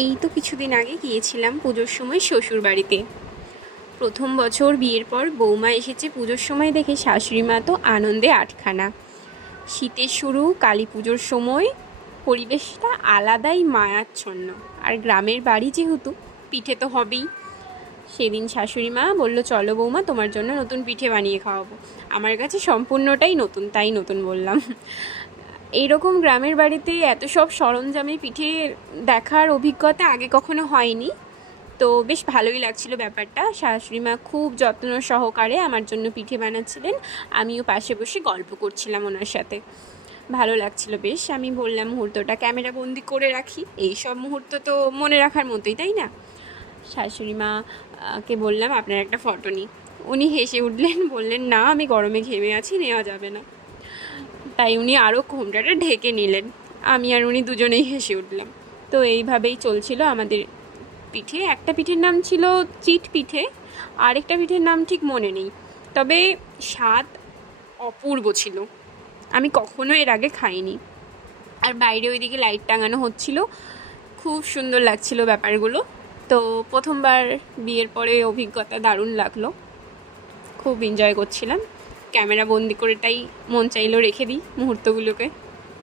এই তো কিছুদিন আগে গিয়েছিলাম পুজোর সময় শ্বশুর বাড়িতে। প্রথম বছর বিয়ের পর বৌমা এসেছে পুজোর সময় দেখে শাশুড়ি মা তো আনন্দে আটখানা। শীতের শুরু, কালী পুজোর সময় পরিবেশটা আলাদাই মায়াচ্ছন্ন। আর গ্রামের বাড়ি যেহেতু, পিঠে তো হবেই। সেদিন শাশুড়ি মা বলল, চলো বৌমা, তোমার জন্য নতুন পিঠে বানিয়ে খাওয়াবো। আমার কাছে সম্পূর্ণটাই নতুন, তাই নতুন বললাম। এইরকম গ্রামের বাড়িতে এত সব সরঞ্জামে পিঠে দেখার অভিজ্ঞতা আগে কখনো হয়নি। তো বেশ ভালোই লাগছিল ব্যাপারটা। শাশুড়ি মা খুব যত্ন সহকারে আমার জন্য পিঠে বানাচ্ছিলেন, আমিও পাশে বসে গল্প করছিলাম ওনার সাথে। ভালো লাগছিল বেশ। আমি বললাম মুহূর্তটা ক্যামেরা বন্দি করে রাখি, এই সব মুহূর্ত তো মনে রাখার মতোই, তাই না? শাশুড়ি মাকে বললাম, আপনার একটা ফটো নিই। উনি হেসে উঠলেন, বললেন, না, আমি গরমে ঘেমে আছি, নেওয়া যাবে না। তাই উনি আরও ঘোমটাটা ঢেকে নিলেন। আমি আর উনি দুজনেই হেসে উঠলাম। তো এইভাবেই চলছিল আমাদের পিঠে। একটা পিঠের নাম ছিল চিট পিঠে, আরেকটা পিঠের নাম ঠিক মনে নেই, তবে স্বাদ অপূর্ব ছিল। আমি কখনো এর আগে খাইনি। আর বাইরে ওইদিকে লাইট টাঙানো হচ্ছিল, খুব সুন্দর লাগছিল ব্যাপারগুলো। তো প্রথমবার বিয়ের পরে অভিজ্ঞতা দারুণ লাগলো, খুব এনজয় করছিলাম। ক্যামেরা বন্দি করে, তাই মন চাইলো রেখে দিই মুহূর্তগুলোকে।